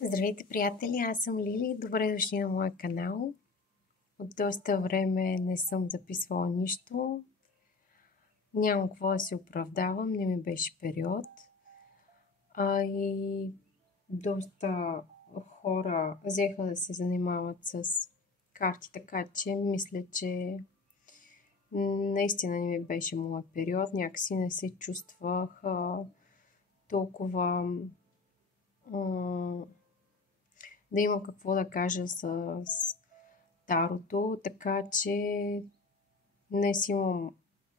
Здравейте, приятели! Аз съм Лили. Добре дошли на моя канал. От доста време не съм записвала нищо. Нямам какво да се оправдавам, не ми беше период. И доста хора взеха да се занимават с карти, така че мисля, че наистина не ми беше моя период. Някакси не се чувствах толкова да има какво да кажа с тарото, така че днес имам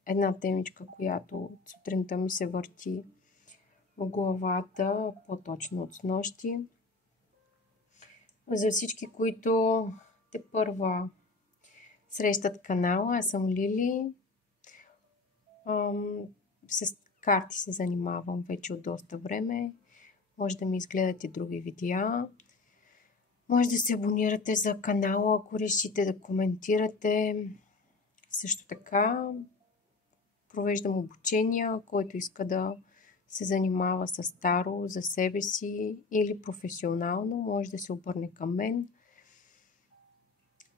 една темичка, която сутринта ми се върти в главата, по-точно от снощи. За всички, които тепърва срещат канала, аз съм Лили. С карти се занимавам вече от доста време. Може да ми изгледате други видеа. Може да се абонирате за канала, ако решите да коментирате. Също така провеждам обучения, който иска да се занимава с таро за себе си или професионално, може да се обърне към мен.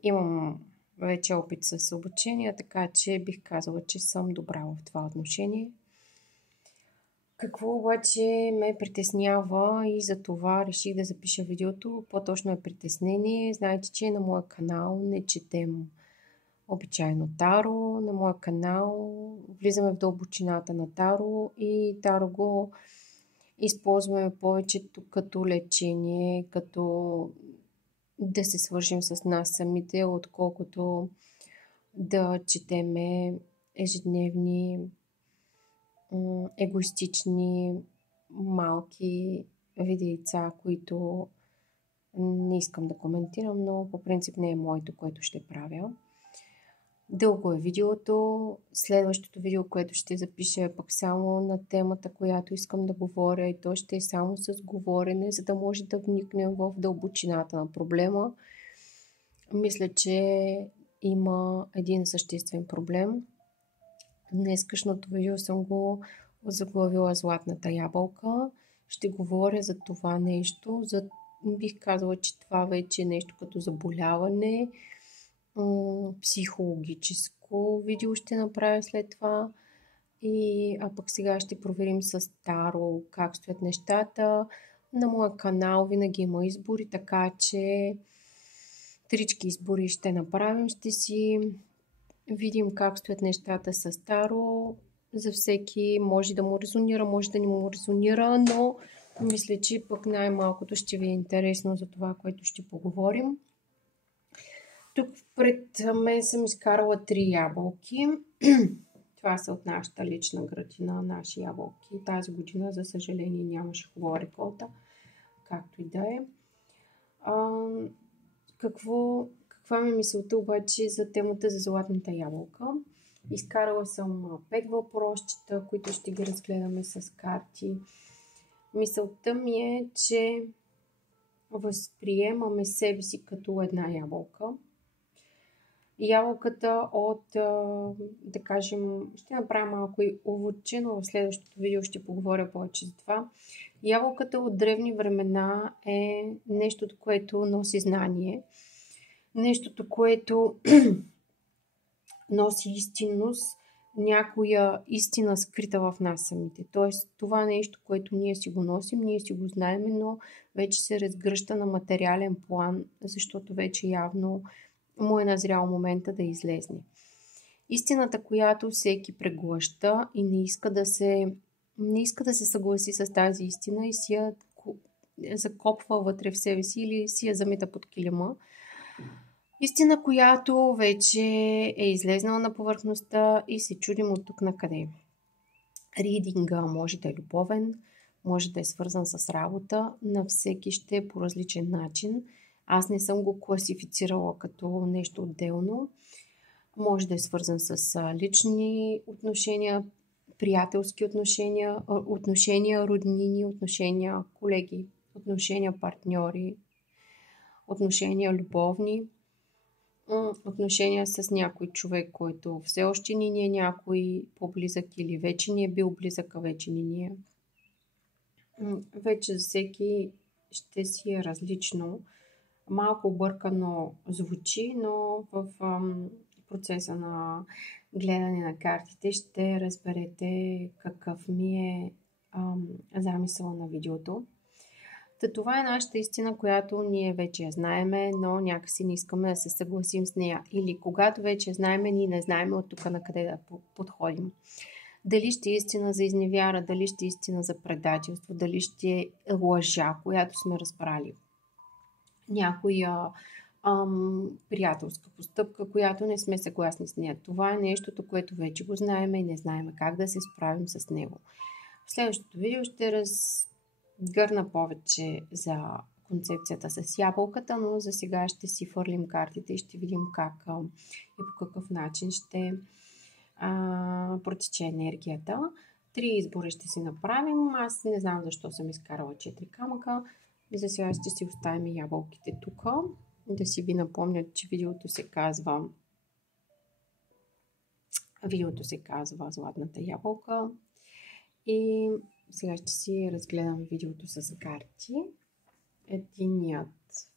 Имам вече опит с обучения, така че бих казала, че съм добра в това отношение. Какво обаче ме притеснява и за това реших да запиша видеото, по-точно е притеснение. Знаете, че на моя канал не четем обичайно таро. На моя канал влизаме в дълбочината на таро и таро го използваме повечето като лечение, като да се свържим с нас самите, отколкото да четеме ежедневни егоистични малки видеица, които не искам да коментирам, но по принцип не е моето, което ще правя. Дълго е видеото. Следващото видео, което ще запиша е пък само на темата, която искам да говоря, и то ще е само с говорене, за да може да вникнем в дълбочината на проблема. Мисля, че има един съществен проблем. Днескашното видео съм го заглавила Златната ябълка. Ще говоря за това нещо. Бих казала, че това вече е нещо като заболяване. Психологическо видео ще направя след това. А пък сега ще проверим с таро как стоят нещата. На моя канал винаги има избори, така че трички избори ще направим. Ще си видим как стоят нещата с таро. За всеки може да му резонира, може да не му резонира, но мисля, че пък най-малкото ще ви е интересно за това, което ще поговорим. Тук пред мен съм изкарала 3 ябълки. Това са от нашата лична градина, наши ябълки. Тази година, за съжаление, нямаше хубава реколта, както и да е. Каква ми е мисълта обаче за темата за златната ябълка? Изкарала съм 5 въпросчета, които ще ги разгледаме с карти. Мисълта ми е, че възприемаме себе си като една ябълка. Ябълката да кажем, ще направя малко и уводче, но в следващото видео ще поговоря повече за това. Ябълката от древни времена е нещото, което носи знание. Нещото, което носи истинност, някоя истина скрита в нас самите. Тоест, това нещо, което ние си го носим, ние си го знаем, но вече се разгръща на материален план, защото вече явно му е назрял момента да излезне. Истината, която всеки преглъща и не иска да се съгласи с тази истина и си я закопва вътре в себе си или си я замита под килима. Истина, която вече е излезнала на повърхността и се чудим от тук накъде. Ридинга може да е любовен, може да е свързан с работа, на всеки ще е по различен начин. Аз не съм го класифицирала като нещо отделно. Може да е свързан с лични отношения, приятелски отношения роднини, отношения колеги, отношения партньори, отношения любовни, отношения с някой човек, който все още ни е някой по-близък или вече ни е бил близък, а вече ни е. Вече за всеки ще си е различно. Малко объркано звучи, но в процеса на гледане на картите ще разберете какъв ми е замисъл на видеото. Това е нашата истина, която ние вече я знаеме, но някакси не искаме да се съгласим с нея. Или когато вече я знаеме, ние не знаеме от тук на къде да подходим. Дали ще е истина за изневяра, дали ще е истина за предателство, дали ще е лъжа, която сме разбрали. Някоя приятелска постъпка, която не сме съгласни с нея. Това е нещото, което вече го знаеме и не знаеме как да се справим с него. В следващото видео ще разгърна повече за концепцията с ябълката, но за сега ще си фърлим картите и ще видим как и по какъв начин ще протече енергията. 3 избора ще си направим. Аз не знам защо съм изкарала 4 камъка. За сега ще си оставим ябълките тук. Да си ви напомнят, че видеото се казва Златната ябълка. И сега ще си разгледам видеото с карти. Единият,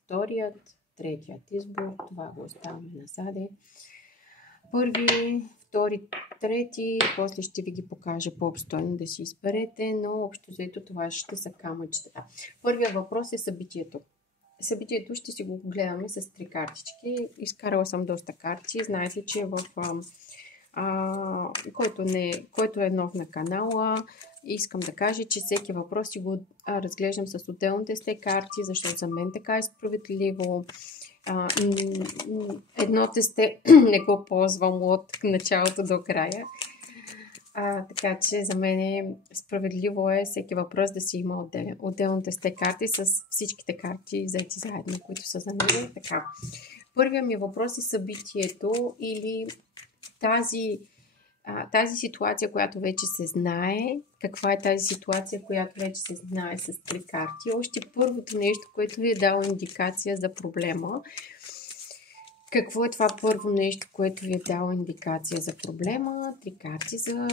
вторият, третият избор. Това го оставяме назаде. Първи, втори, трети. После ще ви ги покажа по-обстойно да си изберете, но общо взето това ще са камъчета. Първият въпрос е събитието. Събитието ще си го гледаме с 3 картички. Изкарала съм доста карти. Знаете, че в който е нов на канала, искам да кажа, че всеки въпрос си го разглеждам с отделните сте карти, защото за мен така е справедливо. Едно тесте не го ползвам от началото до края. Така че за мен е справедливо всеки въпрос да си има отделните сте карти с всичките карти взети заедно, които са за мен. Така. Първият ми въпрос е събитието или тази ситуация, която вече се знае. Каква е тази ситуация, която вече се знае с 3 карти? Още първото нещо, което ви е дало индикация за проблема. Какво е това първо нещо, което ви е дало индикация за проблема? 3 карти за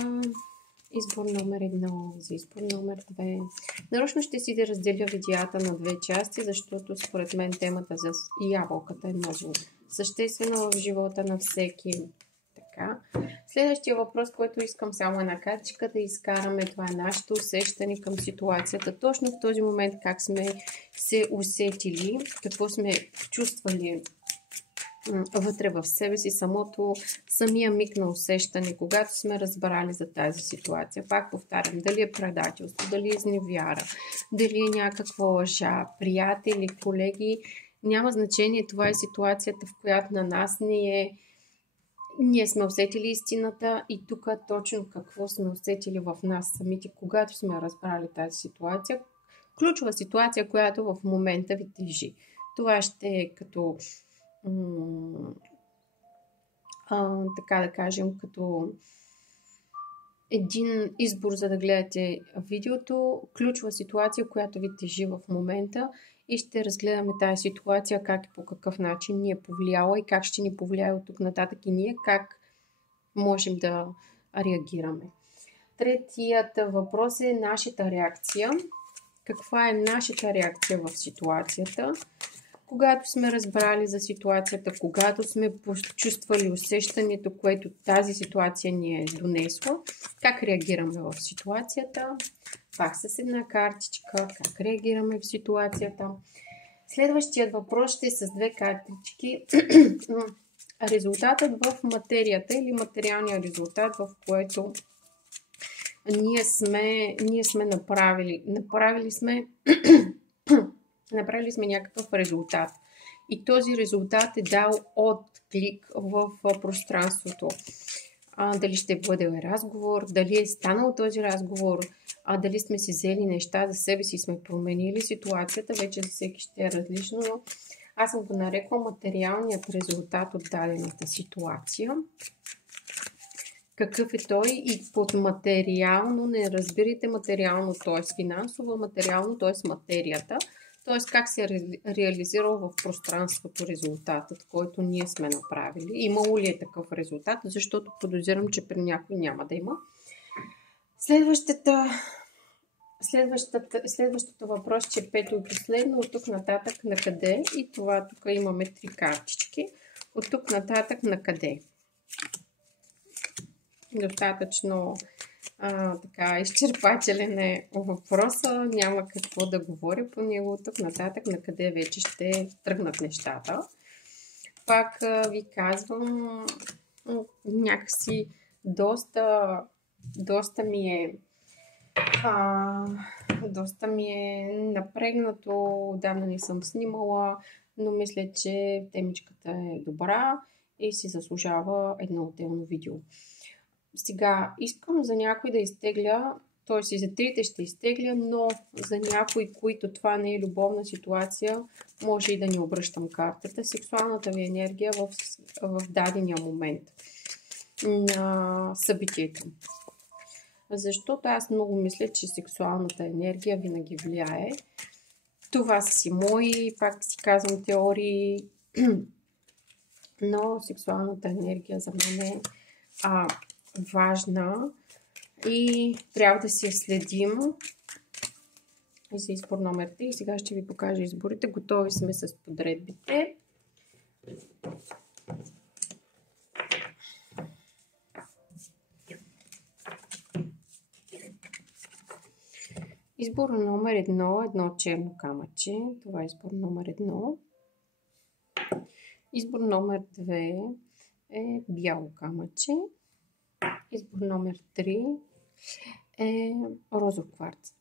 избор номер 1, за избор номер 2. Нарочно ще си да разделя видеята на 2 части, защото според мен темата за ябълката е много съществена в живота на всеки. Така. Следващия въпрос, който искам само една картичка да изкараме, това е нашето усещане към ситуацията. Точно в този момент как сме се усетили, какво сме чувствали вътре в себе си, самия миг на усещане, когато сме разбрали за тази ситуация. Пак повтарям, дали е предателство, дали е изневяра, дали е някаква лъжа, приятели, колеги, няма значение, това е ситуацията, в която на нас ние сме усетили истината и тук точно какво сме усетили в нас самите, когато сме разбрали тази ситуация. Ключова ситуация, която в момента ви тежи. Това ще е като така да кажем, като един избор, за да гледате видеото, ключова ситуация, която ви тежи в момента и ще разгледаме тази ситуация, как и по какъв начин ни е повлияла и как ще ни повлияе от тук нататък и ние, как можем да реагираме. Третият въпрос е нашата реакция. Каква е нашата реакция в ситуацията? Когато сме разбрали за ситуацията, когато сме почувствали усещането, което тази ситуация ни е донесла, как реагираме в ситуацията, пак с една картичка, как реагираме в ситуацията. Следващият въпрос ще е с 2 картички. Резултатът в материята или материалният резултат, в който ние сме направили. Направили сме някакъв резултат. И този резултат е дал отклик в пространството. Дали ще бъде разговор, дали е станал този разговор, дали сме си взели неща за себе си, сме променили ситуацията, вече за всеки ще е различно, но аз съм го нарекла материалният резултат от дадената ситуация. Какъв е той и под материално, не разбирайте материално, т.е. финансово, материално, т.е. материята, т.е. как се е реализирал в пространството резултатът, който ние сме направили. Имало ли е такъв резултат, защото подозирам, че при някой няма да има. Следващото въпрос, че е пето и последно, от тук нататък на къде? И това тук имаме 3 картички. От тук нататък на къде? Достатъчно така изчерпателен е въпроса, няма какво да говоря по него. От тук нататък на къде вече ще тръгнат нещата. Пак ви казвам, някакси доста ми е напрегнато, отдавна не съм снимала, но мисля, че темичката е добра и си заслужава едно отделно видео. Сега искам за някой да изтегля, т.е. и за трите ще изтегля, но за някои, които това не е любовна ситуация, може и да не обръщам картата. Сексуалната ви енергия в дадения момент на събитието. Защото аз много мисля, че сексуалната енергия винаги влияе. Това са си мои, пак си казвам, теории, но сексуалната енергия за мен е важна и трябва да си я следим. И за избор номер 3. И сега ще ви покажа изборите. Готови сме с подредбите. Избор номер 1, едно черно камъче. Това е избор номер 1. Избор номер 2 е бяло камъче. Избор номер 3 е розов кварц.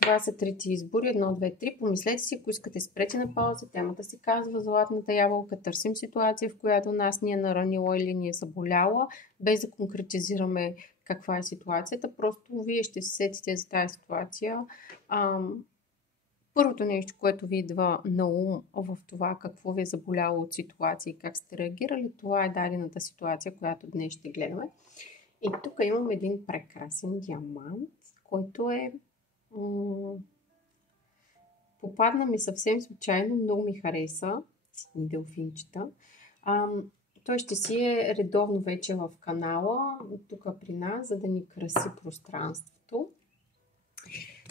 Това са трите избори. 1, 2, 3. Помислете си, ако искате спрете на пауза. Темата се казва Златната ябълка. Търсим ситуация, в която нас ни е наранила или ни е заболяла, без да конкретизираме каква е ситуацията. Просто вие ще се сетите за тази ситуация. Първото нещо, което ви идва на ум в това какво ви е заболяло от ситуация и как сте реагирали, това е дадената ситуация, която днес ще гледаме. И тук имам един прекрасен диамант, който е попадна ми съвсем случайно, много ми хареса. Сини делфинчета. Той ще си е редовно вече в канала, тук при нас, за да ни краси пространството.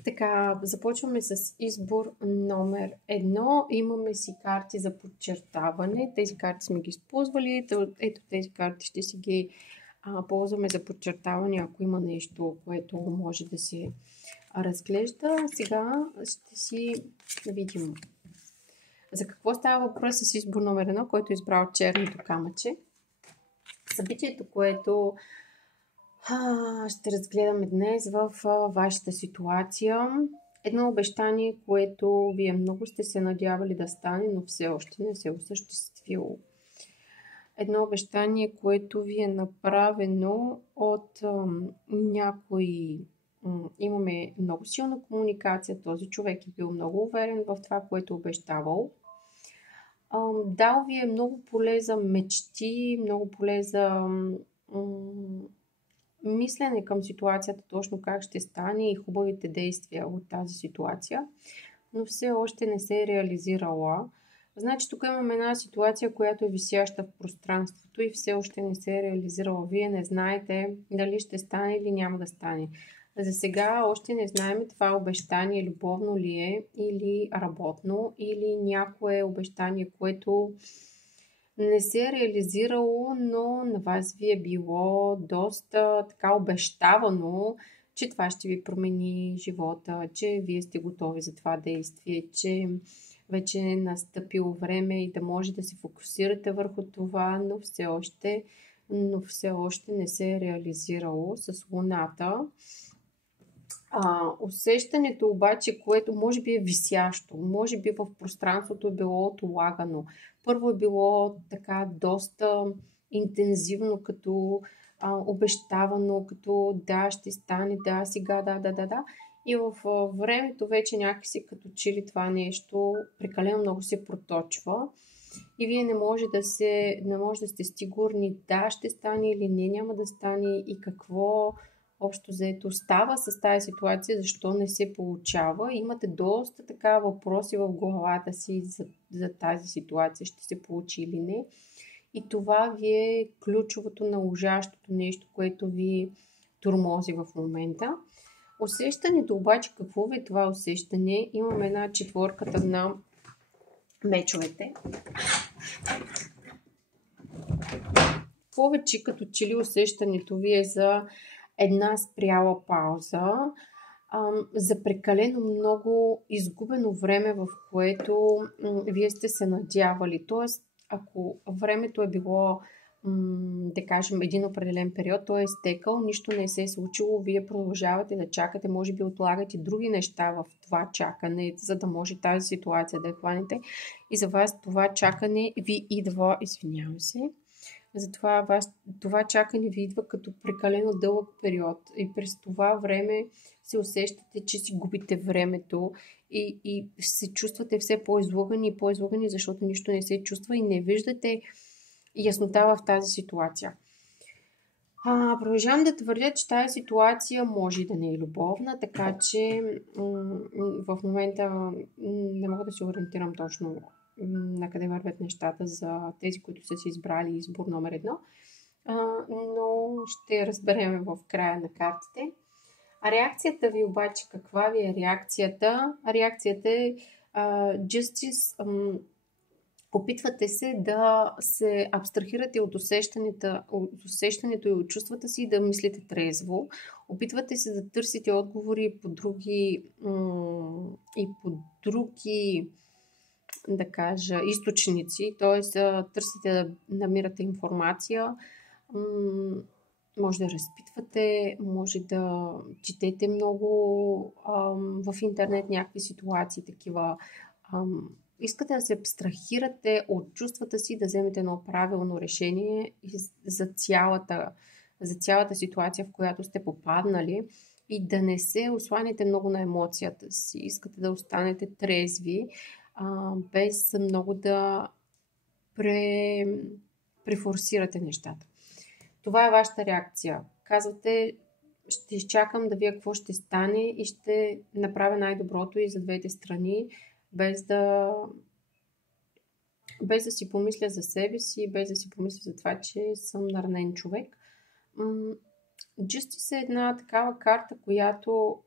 Така, започваме с избор номер 1. Имаме си карти за подчертаване. Тези карти сме ги използвали. Ето тези карти ще си ги ползваме за подчертаване, ако има нещо, което може да се разглежда. Сега ще си видим за какво става въпрос с избор номер 1, който е избрал черното камъче. Събитието, което ще разгледаме днес в вашата ситуация. Едно обещание, което вие много сте се надявали да стане, но все още не се осъществило. Едно обещание, което ви е направено от някой. Имаме много силна комуникация. Този човек е бил много уверен в това, което обещавал. Дал ви е много поле за мечти, много поле за мислене към ситуацията, точно как ще стане и хубавите действия от тази ситуация, но все още не се е реализирала. Значи тук имаме една ситуация, която е висяща в пространството и все още не се е реализирала. Вие не знаете дали ще стане или няма да стане. За сега още не знаем това обещание любовно ли е или работно, или някое обещание, което не се е реализирало, но на вас ви е било доста така обещавано, че това ще ви промени живота, че вие сте готови за това действие, че вече е настъпило време и да може да се фокусирате върху това, но все още не се е реализирало с Луната. Усещането обаче, което може би е висящо, може би в пространството е било отлагано. Първо е било така доста интензивно, като обещавано, като да, ще стане, да, сега, да. И в времето вече някакси като че ли това нещо прекалено много се проточва и вие не може да сте сигурни да, ще стане или не, няма да стане и какво общо заето става с тази ситуация, защо не се получава. Имате доста така въпроси в главата си за тази ситуация, ще се получи или не. И това ви е ключовото наложащото нещо, което ви тормози в момента. Усещането обаче, какво е това усещане? Имаме една четворката на мечовете. Повече като че ли усещането ви е за една спряла пауза, за прекалено много изгубено време, в което вие сте се надявали. Тоест, ако времето е било, да кажем, един определен период, той е изтекал, нищо не се е случило, вие продължавате да чакате, може би отлагате други неща в това чакане, за да може тази ситуация да я хванете. И за вас това чакане ви идва, извинявам се, затова това чакане ви идва като прекалено дълъг период и през това време се усещате, че си губите времето и се чувствате все по-излъгани и по-излъгани, защото нищо не се чувства и не виждате яснота в тази ситуация. Продължавам да твърдя, че тази ситуация може да не е любовна, така че в момента не мога да се ориентирам точно на къде вървят нещата за тези, които са си избрали избор номер 1, но ще разберем в края на картите. А реакцията ви обаче, каква ви е реакцията? Реакцията е Justice. Опитвате се да се абстрахирате от усещането и от чувствата си и да мислите трезво. Опитвате се да търсите отговори по други да кажа, източници, т.е. търсите да намирате информация, може да разпитвате, може да четете много в интернет някакви ситуации, такива. Искате да се абстрахирате от чувствата си, да вземете едно правилно решение за цялата ситуация, в която сте попаднали и да не се осланяте много на емоцията си. Искате да останете трезви, без много да префорсирате нещата. Това е вашата реакция. Казвате, ще изчакам да видя какво ще стане и ще направя най-доброто и за двете страни, без да си помисля за себе си, без да си помисля за това, че съм наранен човек. Justice е една такава карта, която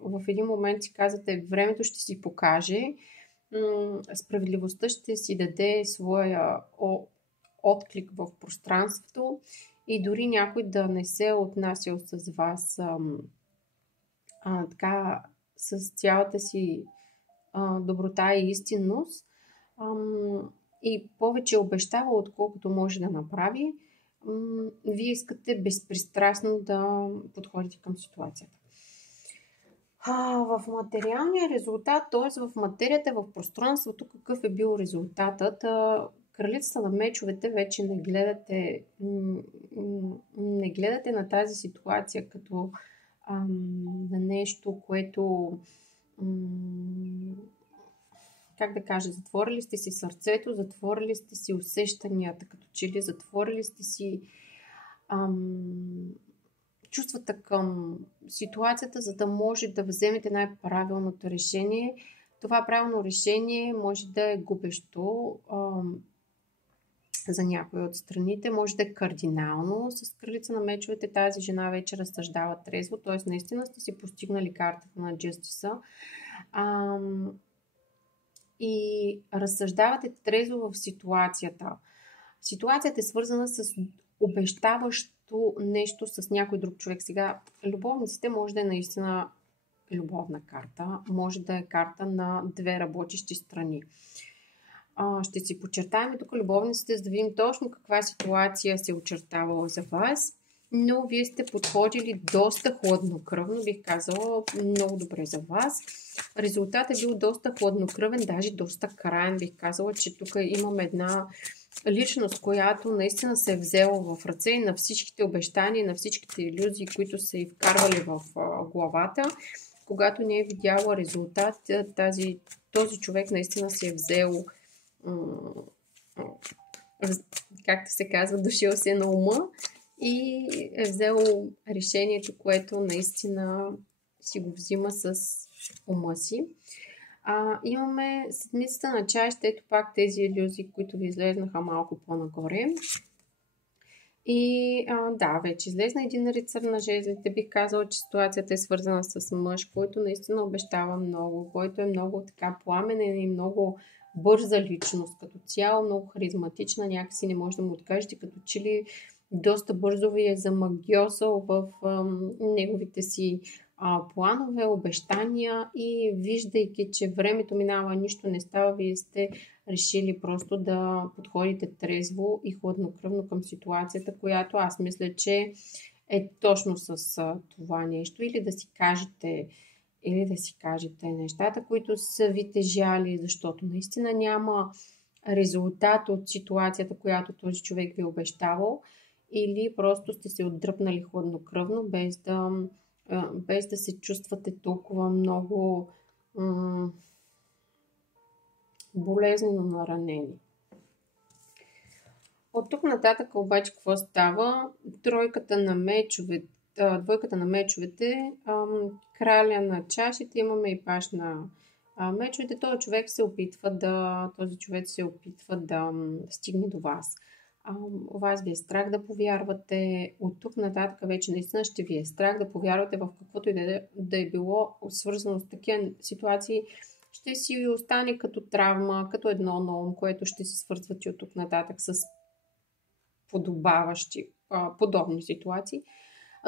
в един момент си казвате, времето ще си покаже, справедливостта ще си даде своя отклик в пространството и дори някой да не се е отнасял с вас така с цялата си доброта и истинност и повече обещава, отколкото може да направи, вие искате безпристрастно да подходите към ситуацията. В материалния резултат, т.е. в материята, в пространството, какъв е бил резултатът? Кралицата на мечовете вече не гледате на тази ситуация като на нещо, което как да кажа, затворили сте си сърцето, затворили сте си усещанията, като че ли затворили сте си чувствата към ситуацията, за да може да вземете най-правилното решение. Това правилно решение може да е губещо за някои от страните, може да е кардинално. С кралица на мечовете тази жена вече разсъждава трезво, т.е. наистина сте си постигнали картата на Justice и разсъждавате трезво в ситуацията. Ситуацията е свързана с обещаващо нещо с някой друг човек. Сега, любовниците може да е наистина любовна карта, може да е карта на две работещи страни. Ще си подчертаем тук любовниците, за да видим точно каква ситуация се очертавала за вас, но вие сте подходили доста хладнокръвно, бих казала, много добре за вас. Резултатът е бил доста хладнокръвен, даже доста краен, бих казала, че тук имаме една личност, която наистина се е взела в ръце на всичките обещания, на всичките илюзии, които са и вкарвали в главата. Когато не е видяла резултат, този човек наистина се е взел, както се казва, дошъл се на ума и е взел решението, което наистина си го взима с ума си. Имаме седмицата на чашите, ето пак тези илюзии, които ви излезнаха малко по-нагоре. И да, вече излезна един рицар на жезлите. Бих казала, че ситуацията е свързана с мъж, който наистина обещава много, който е много така пламенен и много бърза личност като цяло, много харизматична, някакси не може да му откажете, като че ли доста бързо ви е замагьосал в неговите си планове, обещания и виждайки, че времето минава, нищо не става, вие сте решили просто да подходите трезво и хладнокръвно към ситуацията, която аз мисля, че е точно с това нещо. Или да си кажете нещата, които са ви тежали, защото наистина няма резултат от ситуацията, която този човек ви е обещавал, или просто сте се отдръпнали хладнокръвно, без да се чувствате толкова много болезнено наранени. От тук нататък обаче какво става? Двойката на мечовете, краля на чашите, имаме и паш на мечовете. Този човек се опитва да стигне до вас. Вас ви е страх да повярвате. От тук нататък вече наистина ще ви е страх да повярвате в каквото и да е било свързано с такива ситуации. Ще си остане като травма, като едно на ум, което ще се свързвате от тук нататък с подобни ситуации.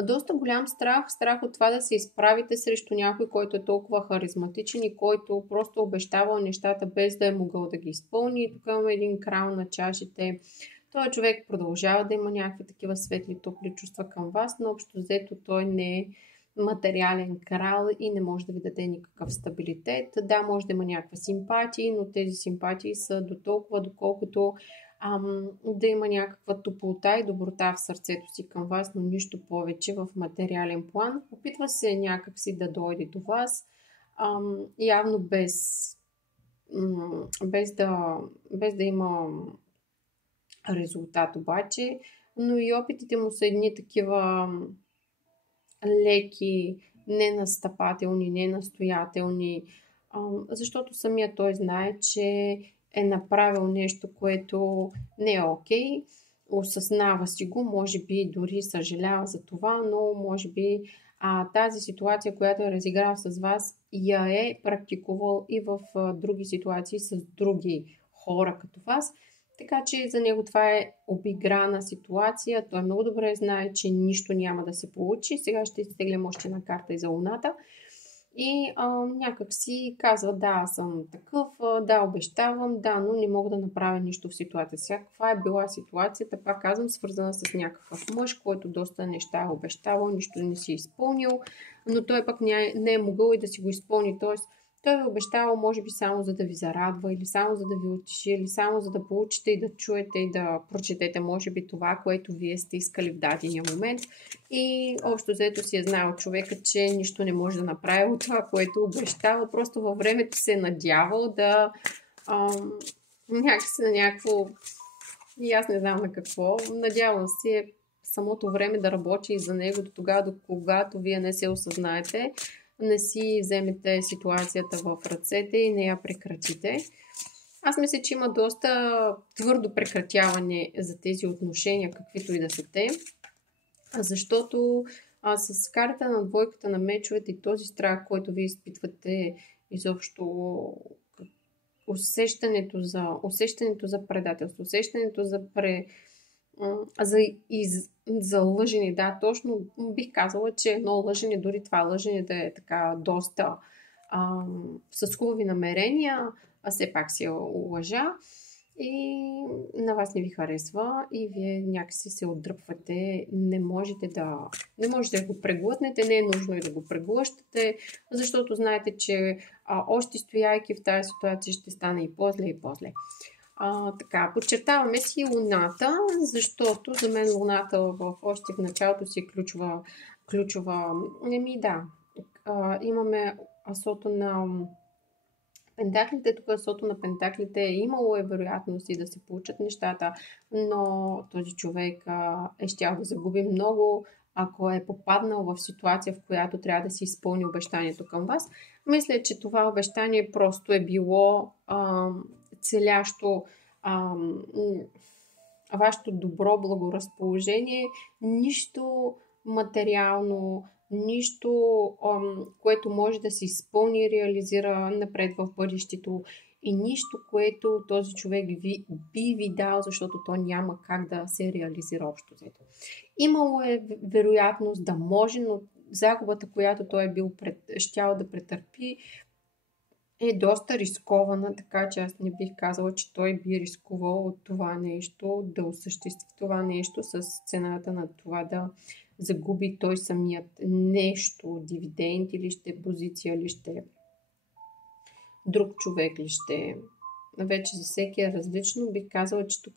Доста голям страх от това да се изправите срещу някой, който е толкова харизматичен и който просто обещава нещата без да е могъл да ги изпълни. Тук имаме един крал на чашите. Той човек продължава да има някакви такива светли, топли чувства към вас, но общо взето той не е материален крал и не може да ви даде никакъв стабилитет. Да, може да има някаква симпатии, но тези симпатии са до толкова, доколкото да има някаква топлота и доброта в сърцето си към вас, но нищо повече в материален план. Опитва се някакси да дойде до вас, явно без да има резултат обаче, но и опитите му са едни такива леки, ненастъпателни, ненастоятелни, защото самия той знае, че е направил нещо, което не е окей. Осъзнава си го, може би дори съжалява за това, но може би тази ситуация, която е разиграл с вас, я е практикувал и в други ситуации с други хора като вас. Така че за него това е обиграна ситуация. Той много добре знае, че нищо няма да се получи. Сега ще изтеглям още една карта и за луната. И някак си казва, да, аз съм такъв, да, обещавам, да, но не мога да направя нищо в ситуация. Сега каква е била ситуацията, пак казвам, свързана с някакъв мъж, който доста неща е обещавал, нищо не си е изпълнил, но той пък не е могъл и да си го изпълни. Тоест, той ви обещава, може би, само за да ви зарадва, или само за да ви утеши, или само за да получите и да чуете и да прочетете, може би, това, което вие сте искали в дадения момент. И общо взето си е знаел човека, че нищо не може да направи от това, което обещава. Просто във времето се е надявал да някакси на някакво... И аз не знам на какво. Надявам се самото време да работи и за него до тогава, до когато вие не се осъзнаете, не си вземете ситуацията в ръцете и не я прекратите. Аз мисля, че има доста твърдо прекратяване за тези отношения, каквито и да са те, защото с карта на двойката на мечовете и този страх, който вие изпитвате, изобщо усещането за предателство, усещането за лъжене, да, точно бих казала, че едно лъжене, дори това лъжене да е така доста с хубави намерения, а все пак си лъжа и на вас не ви харесва и вие някакси се отдръпвате, не можете да го преглътнете, не е нужно и да го преглъщате, защото знаете, че още стояйки в тази ситуация ще стане и по-зле и по-зле. Така, подчертаваме си луната, защото за мен луната още в началото си е ключова. Имаме асото на пентаклите, тук асото на пентаклите имало е вероятност и да се получат нещата, но този човек е щял да загуби много, ако е попаднал в ситуация, в която трябва да си изпълни обещанието към вас. Мисля, че това обещание просто е било целящо вашето добро благоразположение, нищо материално, нищо, което може да се изпълни и реализира напред в бъдещето и нищо, което този човек би ви дал, защото то няма как да се реализира общо взето. Имало е вероятност да може, но загубата, която той е бил щял да претърпи, е доста рискована, така че аз не бих казала, че той би рискувал от това нещо, да осъществи това нещо с цената на това да загуби той самият нещо, дивиденд или ще позиция, или ще друг човек ли ще. Вече за всеки е различно. Бих казала, че тук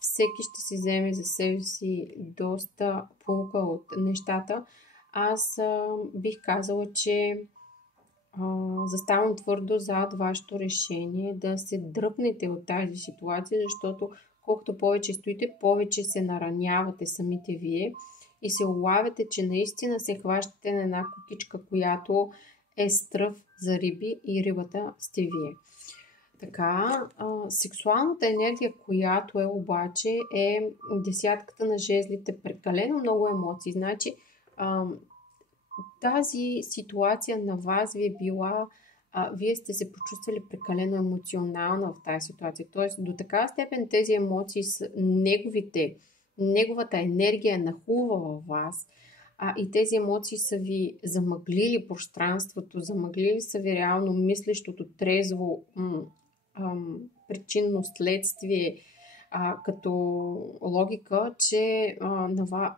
всеки ще си вземе за себе си доста полука от нещата. Аз бих казала, че заставам твърдо зад вашето решение да се дръпнете от тази ситуация, защото колкото повече стоите, повече се наранявате самите вие и се улавяте, че наистина се хващате на една кукичка, която е стръв за риби и рибата сте вие. Така, сексуалната енергия, която е обаче, е десятката на жезлите, прекалено много емоции. Значи, тази ситуация на вас ви е била, вие сте се почувствали прекалено емоционална в тази ситуация. Тоест, до такава степен тези емоции са неговата енергия е нахлува във вас, и тези емоции са ви замъглили пространството, замъглили са ви реално мислещото, трезво, причинно следствие, като логика, че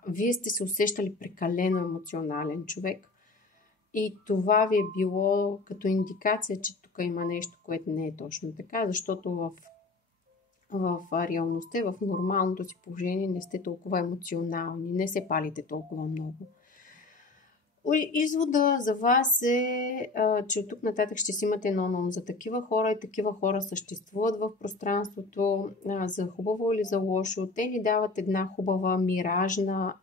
вие сте се усещали прекалено емоционален човек. И това ви е било като индикация, че тук има нещо, което не е точно така, защото в реалността, в нормалното си положение не сте толкова емоционални, не се палите толкова много. Извода за вас е, че от тук нататък ще си имате едно ум за такива хора и такива хора съществуват в пространството, за хубаво или за лошо. Те ни дават една хубава, миражна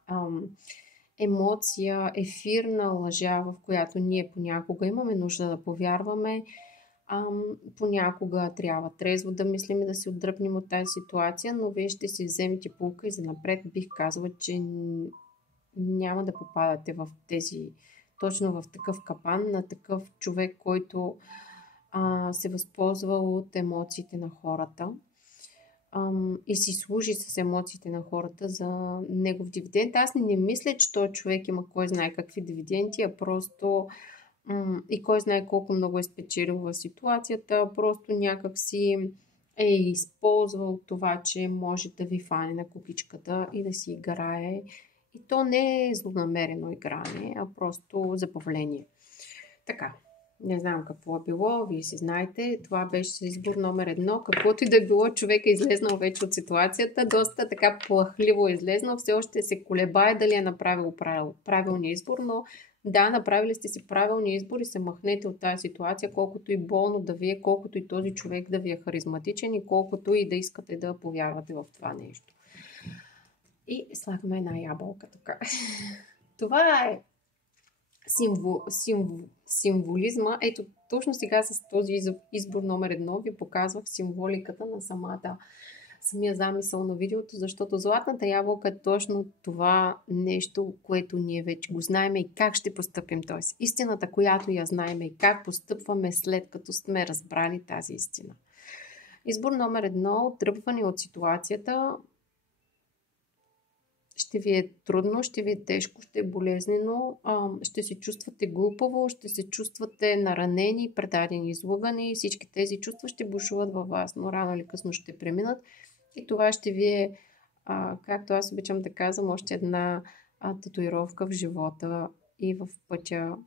емоция, ефирна лъжа, в която ние понякога имаме нужда да повярваме. Понякога трябва трезво да мислим и да се отдръпнем от тази ситуация, но вие ще си вземете поука и занапред бих казала, че няма да попадате точно в такъв капан на такъв човек, който се възползва от емоциите на хората и си служи с емоциите на хората за негов дивиденд. Аз не мисля, че този човек има кой знае какви дивиденти, а просто и кой знае колко много е спечелил в ситуацията, просто някак си е използвал това, че може да ви фане на кукичката и да си играе. И то не е злонамерено игране, а просто забавление. Така, не знам какво е било, вие си знаете. Това беше избор номер 1. Каквото и да е било, човек е излезнал вече от ситуацията. Доста така плахливо е излезнал. Все още се колебае дали е направил правилния избор, но да, направили сте си правилния избор и се махнете от тази ситуация, колкото и болно да ви е, колкото и този човек да ви е харизматичен и колкото и да искате да повярвате в това нещо. И слагаме една ябълка така. Това е символизма. Ето, точно сега с този избор номер 1 ви показвах символиката на самия замисъл на видеото, защото златната ябълка е точно това нещо, което ние вече го знаем и как ще постъпим. Т.е. истината, която я знаем и как постъпваме след като сме разбрали тази истина. Избор номер 1. Отдръпване от ситуацията. Ще ви е трудно, ще ви е тежко, ще е болезнено, ще се чувствате глупаво, ще се чувствате наранени, предадени, излъгани. Всички тези чувства ще бушуват във вас, но рано или късно ще преминат. И това ще ви е, както аз обичам да казвам, още една татуировка в живота и в пътя,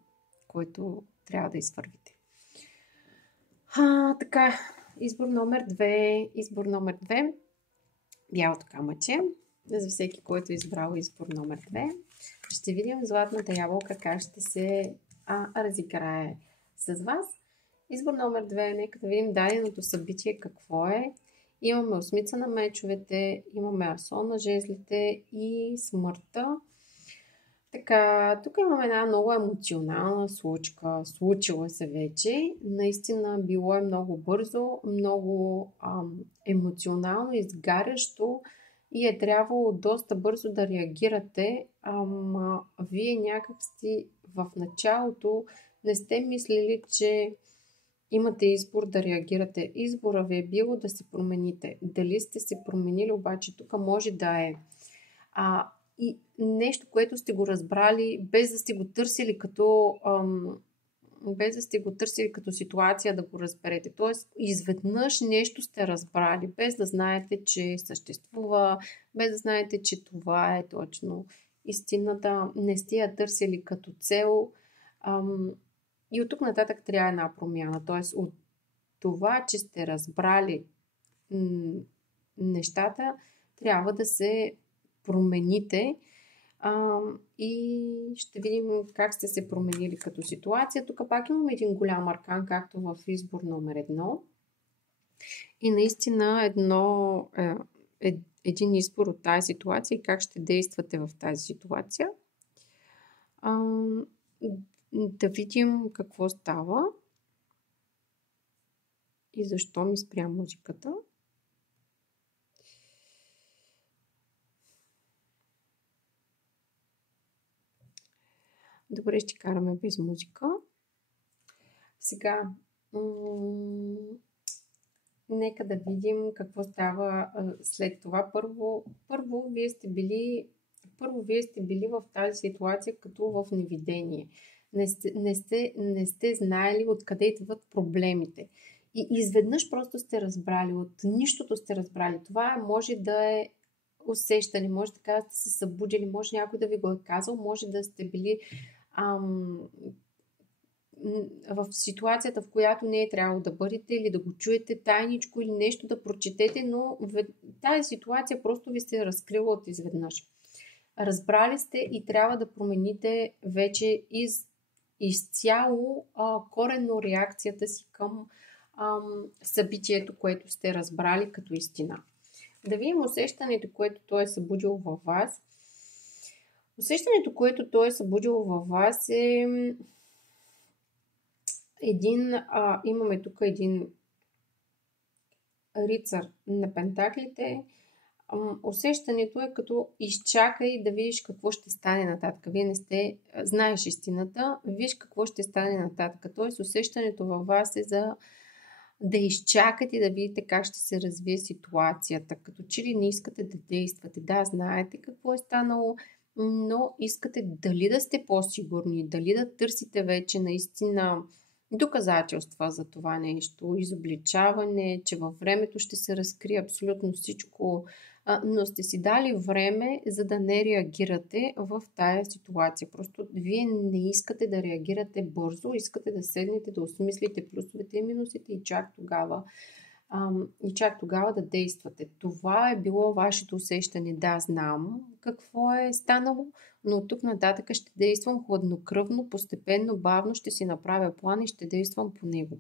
който трябва да извървите. Така, избор номер 2. Бялото камъче. За всеки, който е избрал избор номер 2. Ще видим златната ябълка как ще се разиграе с вас. Избор номер 2. Нека да видим даденото събитие какво е. Имаме осмица на мечовете, имаме асон на жезлите и смъртта. Така, тук имаме една много емоционална случка. Случила се вече. Наистина било е много бързо, много емоционално, изгарящо и е трябвало доста бързо да реагирате, ама вие някак си в началото не сте мислили, че имате избор да реагирате. Избора ви е било да се промените. Дали сте се променили, обаче тук може да е и нещо, което сте го разбрали, без да сте го търсили като ситуация да го разберете. Тоест, изведнъж нещо сте разбрали, без да знаете, че съществува, без да знаете, че това е точно истината. Не сте я търсили като цел. И от тук нататък трябва една промяна. Тоест, от това, че сте разбрали нещата, трябва да се промените и ще видим как сте се променили като ситуация. Тук пак имаме един голям аркан, както в избор номер 1. И наистина един избор от тази ситуация и как ще действате в тази ситуация. Да видим какво става и защо ми спря музиката. Добре, ще караме без музика. Сега, нека да видим какво става след това. Първо, вие сте били в тази ситуация като в невидение. Не сте знаели откъде идват проблемите. И изведнъж просто сте разбрали, от нищото сте разбрали. Това може да е усещане, може така да сте се събудили, може някой да ви го е казал, може да сте били в ситуацията, в която не е трябвало да бъдете или да го чуете тайничко или нещо да прочетете, но тази ситуация просто ви се е разкрила от изведнъж. Разбрали сте и трябва да промените вече изцяло коренно реакцията си към събитието, което сте разбрали като истина. Да видим усещането, което той е събудил във вас. Усещането, което той е събудил във вас е имаме тук един рицар на пентаклите. Усещането е като изчакай да видиш какво ще стане нататък. Вие не сте, знаеш истината, виж какво ще стане нататък. Тоест усещането във вас е за да изчакате и да видите как ще се развие ситуацията. Като че ли не искате да действате. Да, знаете какво е станало, но искате дали да сте по-сигурни, дали да търсите вече наистина доказателства за това нещо, изобличаване, че във времето ще се разкрие абсолютно всичко, но сте си дали време, за да не реагирате в тая ситуация. Просто вие не искате да реагирате бързо, искате да седнете, да осмислите плюсовете и минусите и чак тогава да действате. Това е било вашето усещане. Да, знам какво е станало, но от тук нататък ще действам хладнокръвно, постепенно, бавно ще си направя план и ще действам по него.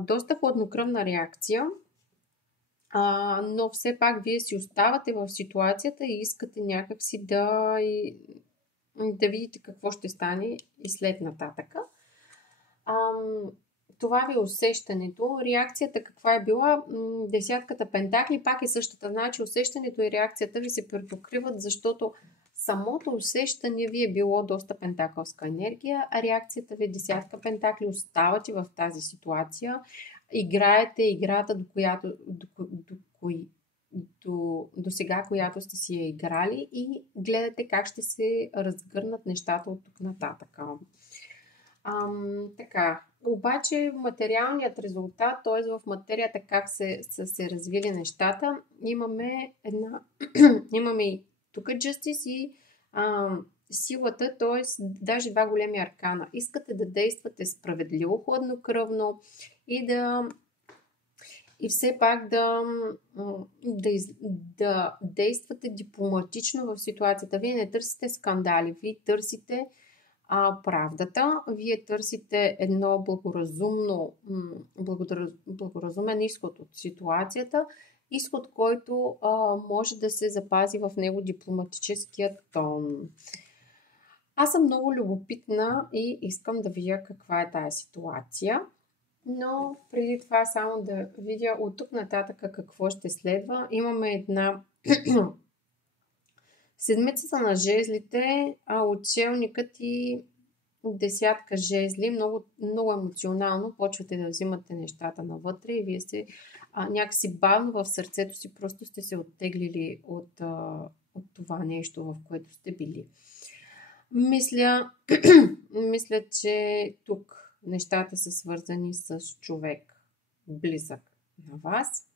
Доста хладнокръвна реакция, но все пак вие си оставате в ситуацията и искате някакси да видите какво ще стане и след нататъка. Това ви е усещането. Реакцията каква е била? Десятката пентакли пак е същата. Значи усещането и реакцията ви се препокриват, защото самото усещане ви е било доста пентакълска енергия, а реакцията ви е десятка пентакли. Оставате в тази ситуация, играете играта, до сега, която сте си я играли и гледате как ще се разгърнат нещата от тук нататък. Така. Обаче материалният резултат, т.е. в материята как са се развили нещата, имаме и тук Justice и силата, т.е. даже два големи аркана. Искате да действате справедливо, хладнокръвно и все пак да действате дипломатично в ситуацията. Вие не търсите скандали, вие търсите правдата, вие търсите едно благоразумен изход от ситуацията, изход, който може да се запази в него дипломатическия тон. Аз съм много любопитна и искам да видя каква е тая ситуация, но преди това само да видя от тук нататък какво ще следва. Имаме една Седмицата на жезлите, отшелникът и десятка жезли, много, много емоционално почвате да взимате нещата навътре и вие сте някакси бавно в сърцето си, просто сте се оттеглили от това нещо, в което сте били. Мисля, че тук нещата са свързани с човек близък на вас,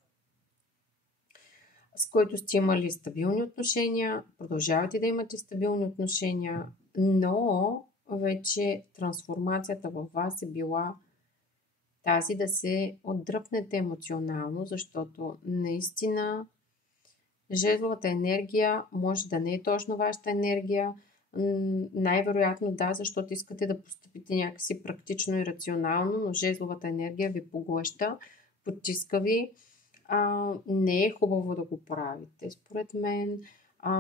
с който сте имали стабилни отношения, продължавате да имате стабилни отношения, но вече трансформацията във вас е била тази да се отдръпнете емоционално, защото наистина жезловата енергия може да не е точно вашата енергия. Най-вероятно да, защото искате да постъпите някакси практично и рационално, но жезловата енергия ви поглъща, потиска ви. Не е хубаво да го правите, според мен,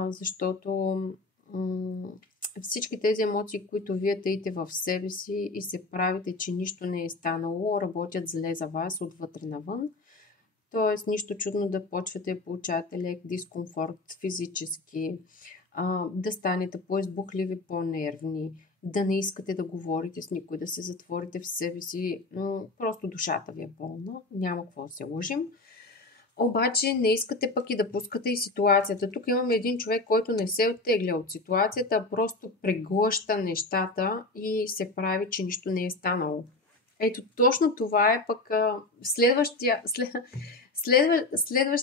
защото всички тези емоции, които вие таите в себе си и се правите, че нищо не е станало, работят зле за вас отвътре навън. Тоест, нищо чудно да почвате да получавате лек дискомфорт физически, да станете по-избухливи, по-нервни, да не искате да говорите с никой, да се затворите в себе си. Просто душата ви е пълна, няма какво да се лъжим. Обаче не искате пък и да пускате и ситуацията. Тук имаме един човек, който не се оттегля от ситуацията, а просто преглъща нещата и се прави, че нищо не е станало. Ето точно това е пък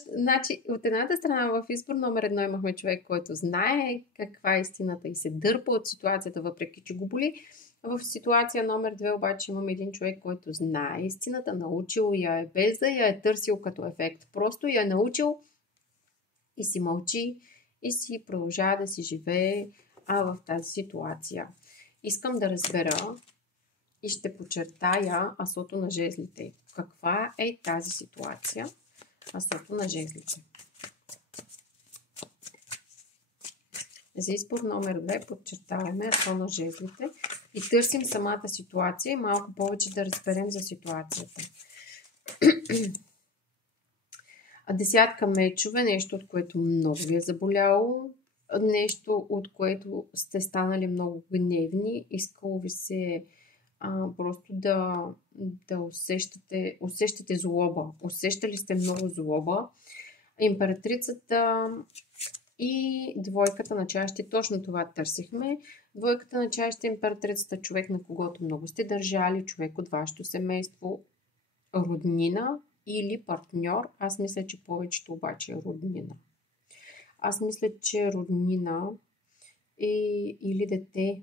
значи, от едната страна в избор номер 1 имахме човек, който знае каква е истината и се дърпа от ситуацията, въпреки че го боли. В ситуация номер 2 обаче имаме един човек, който знае истината, научил я е, без да я е търсил като ефект. Просто я е научил и си мълчи и си продължава да си живее в тази ситуация. Искам да разбера и ще подчертая асото на жезлите. Каква е тази ситуация? Асото на жезлите. За избор номер 2 подчертаваме асо на жезлите и търсим самата ситуация и малко повече да разберем за ситуацията. Десятка мечове, нещо от което много ви е заболяло, нещо от което сте станали много гневни, искало ви се просто да усещате злоба. Усещали сте много злоба. Императрицата и двойката на чашите, точно това търсихме. Двойката на чашите, императрицата, човек на когото много сте държали, човек от вашето семейство, роднина или партньор. Аз мисля, че повечето обаче е роднина. Аз мисля, че роднина или дете,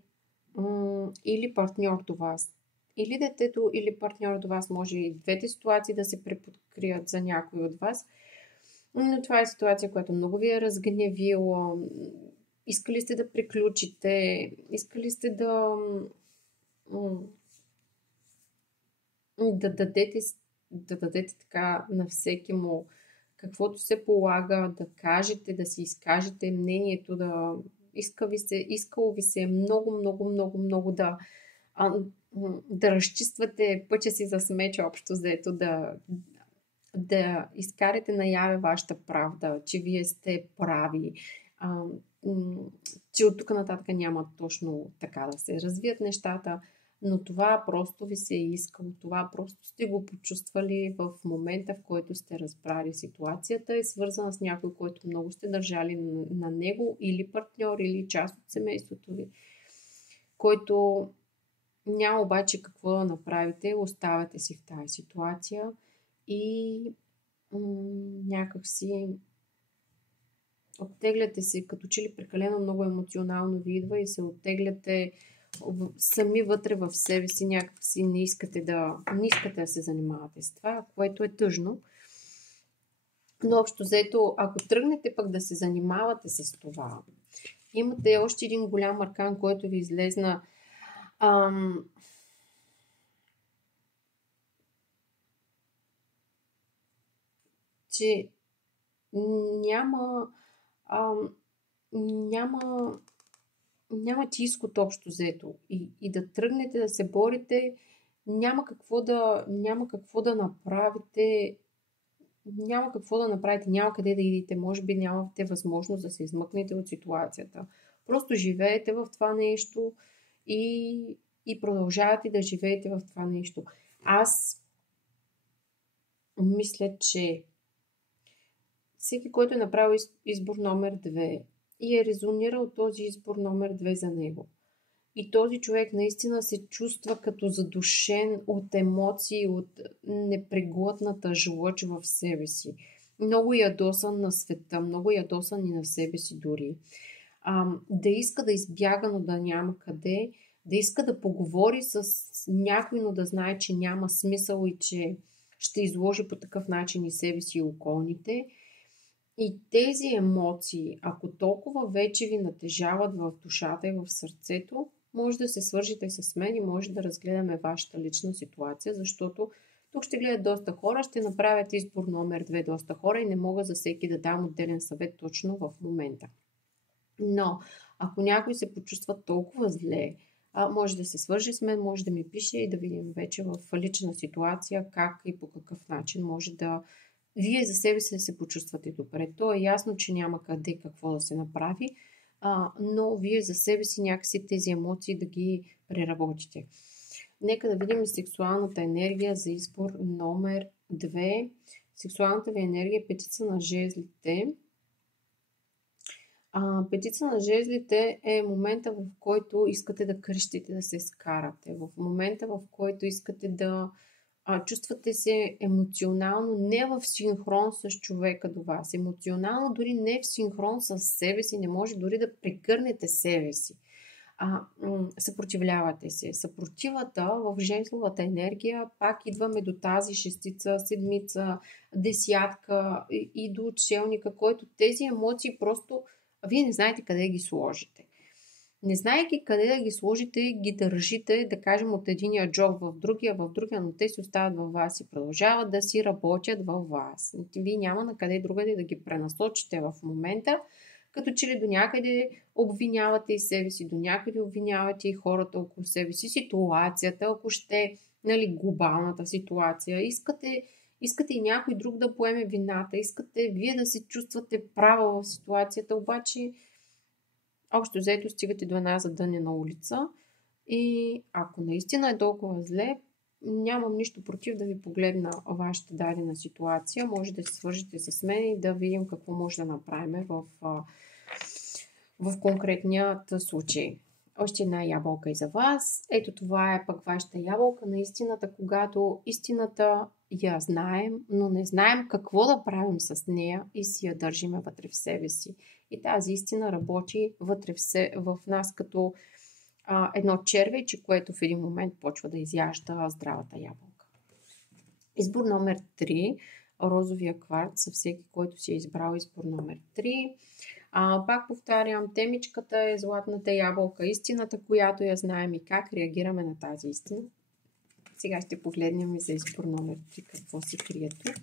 или партньор до вас. Или детето, или партньор до вас. Може и двете ситуации да се преподкрият за някой от вас. Но това е ситуация, която много ви е разгневила. Искали сте да приключите. Искали сте да дадете така на всеки му каквото се полага, да кажете, да си изкажете мнението, искало ви се много да разчиствате пътя си за смеч общо взето, да изкарате наяве вашата правда, че вие сте прави, че от тук нататък няма точно така да се развият нещата, но това просто ви се е искало, това просто сте го почувствали в момента, в който сте разбрали ситуацията, е свързана с някой, който много сте държали на него, или партньор, или част от семейството ви, който няма обаче какво да направите, оставате си в тази ситуация и някак си оттегляте се, като че ли прекалено много емоционално ви идва и се оттегляте сами вътре в себе си, някак си не искате да се занимавате с това, което е тъжно. Но общо взето, ако тръгнете пък да се занимавате с това, имате още един голям аркан, който ви излезна че няма ти изход общо взето. И да тръгнете да се борите, няма какво да направите, няма какво да направите, няма къде да идите, може би нямате възможност да се измъкнете от ситуацията. Просто живеете в това нещо и продължавате да живеете в това нещо. Аз мисля, че всеки, който е направил избор номер 2 и е резонирал този избор номер 2 за него, и този човек наистина се чувства като задушен от емоции, от непреглътната жлъч в себе си. Много ядосан на света, много ядосан и на себе си дори. Да иска да избяга, но да няма къде. Да иска да поговори с някой, но да знае, че няма смисъл и че ще изложи по такъв начин и себе си и околните. И тези емоции, ако толкова вече ви натежават в душата и в сърцето, може да се свържите с мен и може да разгледаме вашата лична ситуация, защото тук ще гледат доста хора, ще направят избор номер 2 доста хора и не мога за всеки да дам отделен съвет точно в момента. Но ако някой се почувства толкова зле, може да се свържи с мен, може да ми пише и да видим вече в лична ситуация как и по какъв начин може да вие за себе си да се почувствате добре. То е ясно, че няма къде какво да се направи, но вие за себе си някакси тези емоции да ги преработите. Нека да видим сексуалната енергия за избор номер 2. Сексуалната ви енергия е петица на жезлите. Петица на жезлите е момента, в който искате да крещите, да се скарате. В момента, в който искате да чувствате се емоционално не в синхрон с човека до вас. Емоционално дори не в синхрон с себе си. Не може дори да прегърнете себе си. Съпротивлявате се. Съпротивата в жезловата енергия пак идваме до тази шестица, седмица, десятка и до отшелника, който тези емоции просто вие не знаете къде ги сложите. Не знаейки къде да ги сложите, ги държите, да кажем, от единия джоб в другия, но те си остават във вас и продължават да си работят във вас. Вие няма на къде другаде да ги пренасочите в момента, като че ли до някъде обвинявате и себе си, до някъде обвинявате и хората около себе си, ситуацията, ако ще, глобалната ситуация. Искате и някой друг да поеме вината, искате вие да се чувствате права в ситуацията, обаче общо взето стигате до една задънена улица и ако наистина е толкова зле, нямам нищо против да ви погледна вашата дадена ситуация. Може да се свържете с мен и да видим какво може да направим в конкретният случай. Още една ябълка и за вас. Ето това е пък вашата ябълка на истината, когато истината я знаем, но не знаем какво да правим с нея и си я държиме вътре в себе си. И тази истина работи вътре в нас като едно червейче, което в един момент почва да изяжда здравата ябълка. Избор номер 3. Розовия кварц за всеки, който си е избрал избор номер 3. Пак повтарям, темичката е златната ябълка, истината, която я знаем и как реагираме на тази истина. Сега ще погледнем и за избор номер 3 какво се крие тук.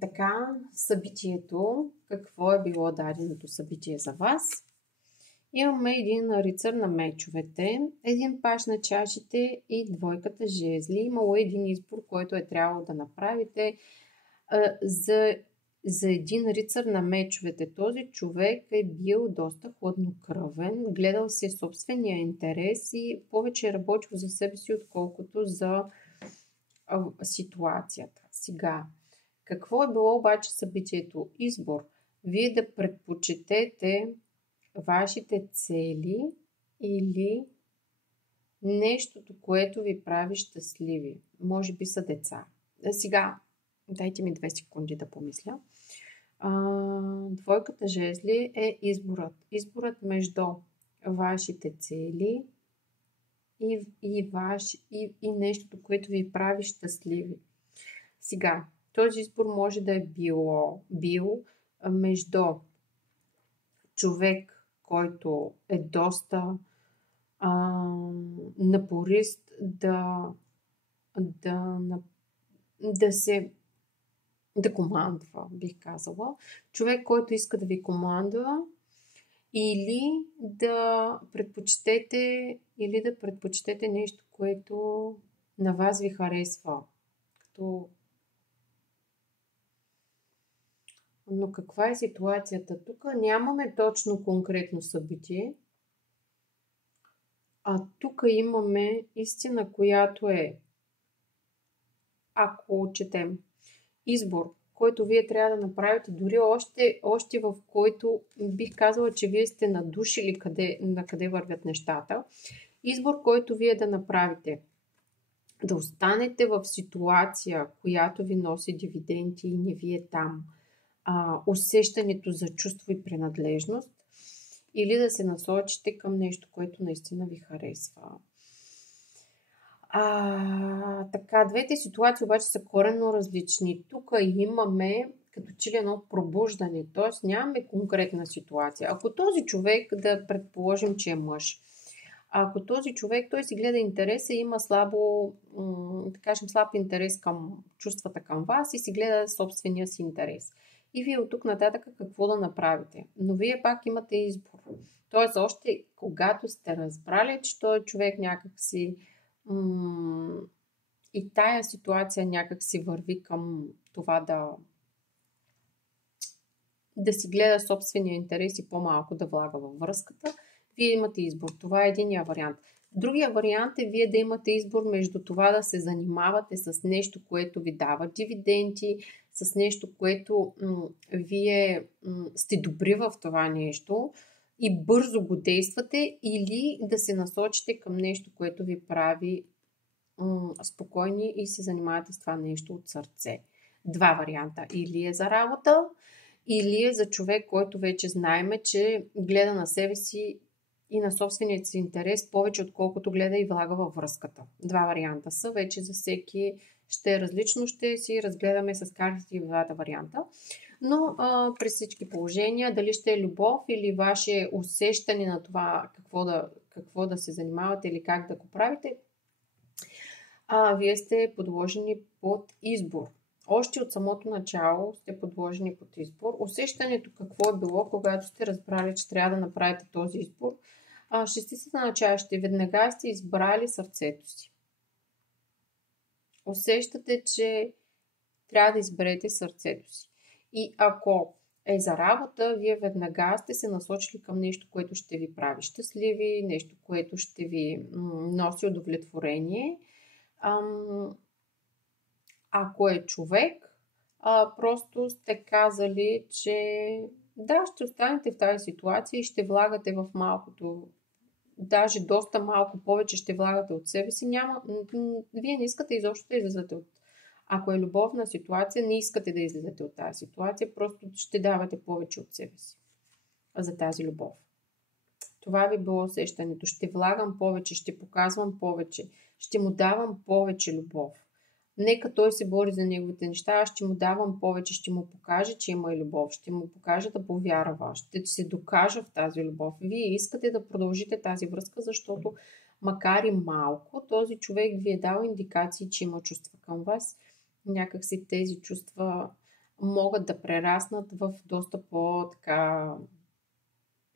Така, събитието, какво е било даденото събитие за вас? Имаме един рицар на мечовете, един паш на чашите и двойката жезли. Имало един избор, който е трябвало да направите за един рицар на мечовете. Този човек е бил доста хладнокръвен, гледал се собствения интерес и повече е работил за себе си, отколкото за ситуацията. Сега, какво е било обаче събитието? Избор. Вие да предпочетете вашите цели или нещото, което ви прави щастливи. Може би са деца. Сега, дайте ми 2 секунди да помисля. Двойката жезли е изборът. Изборът между вашите цели и нещото, което ви прави щастливи. Сега, този избор може да е бил между човек, който е доста напорист да командва, бих казала. Човек, който иска да ви командва или да предпочетете нещо, което на вас ви харесва. Като Но каква е ситуацията? Тук нямаме точно конкретно събитие, а тук имаме истина, която е, ако четем, избор, който вие трябва да направите, дори още в който бих казала, че вие сте надушили на къде вървят нещата. Избор, който вие да направите. Да останете в ситуация, която ви носи дивиденти и не ви е там. Усещането за чувство и принадлежност, или да се насочите към нещо, което наистина ви харесва. Така, двете ситуации обаче са коренно различни. Тук имаме като че ли едно пробуждане, т.е. нямаме конкретна ситуация. Ако този човек, да предположим, че е мъж, ако този човек, той си гледа интереса и има слаб интерес към чувствата към вас и си гледа собствения си интерес. И вие от тук нататък какво да направите. Но вие пак имате избор. Тоест, още когато сте разбрали, че този човек някак си и тая ситуация някак си върви към това да си гледа собствения интерес и по-малко да влага във връзката, вие имате избор. Това е единия вариант. Другия вариант е вие да имате избор между това да се занимавате с нещо, което ви дава дивиденти, с нещо, което вие сте добри в това нещо и бързо го действате, или да се насочите към нещо, което ви прави спокойни и се занимавате с това нещо от сърце. Два варианта. Или е за работа, или е за човек, който вече знаеме, че гледа на себе си и на собственият си интерес повече, отколкото гледа и влага във връзката. Два варианта са. Вече за всеки ще е различно. Ще си разгледаме с картите и двата варианта. Но при всички положения, дали ще е любов или ваше усещане на това какво да се занимавате или как да го правите, вие сте подложени под избор. Още от самото начало сте подложени под избор. Усещането какво е било, когато сте разбрали, че трябва да направите този избор. Шестицата на чашите, веднага сте избрали сърцето си. Усещате, че трябва да изберете сърцето си. И ако е за работа, вие веднага сте се насочили към нещо, което ще ви прави щастливи, нещо, което ще ви носи удовлетворение. Ако е човек, просто сте казали, че да, ще останете в тази ситуация и ще влагате в малкото, даже доста малко повече ще влагате от себе си. Вие не искате изобщо да излизате от... Ако е любовна ситуация, не искате да излизате от тази ситуация, просто ще давате повече от себе си за тази любов. Това ви било усещането. Ще влагам повече, ще показвам повече, ще му давам повече любов. Нека той се бори за неговите неща, аз ще му давам повече, ще му покажа, че има и любов, ще му покажа да повярва, ще се докажа в тази любов. Вие искате да продължите тази връзка, защото макар и малко, този човек ви е дал индикации, че има чувства към вас. Някакси тези чувства могат да прераснат в доста по-така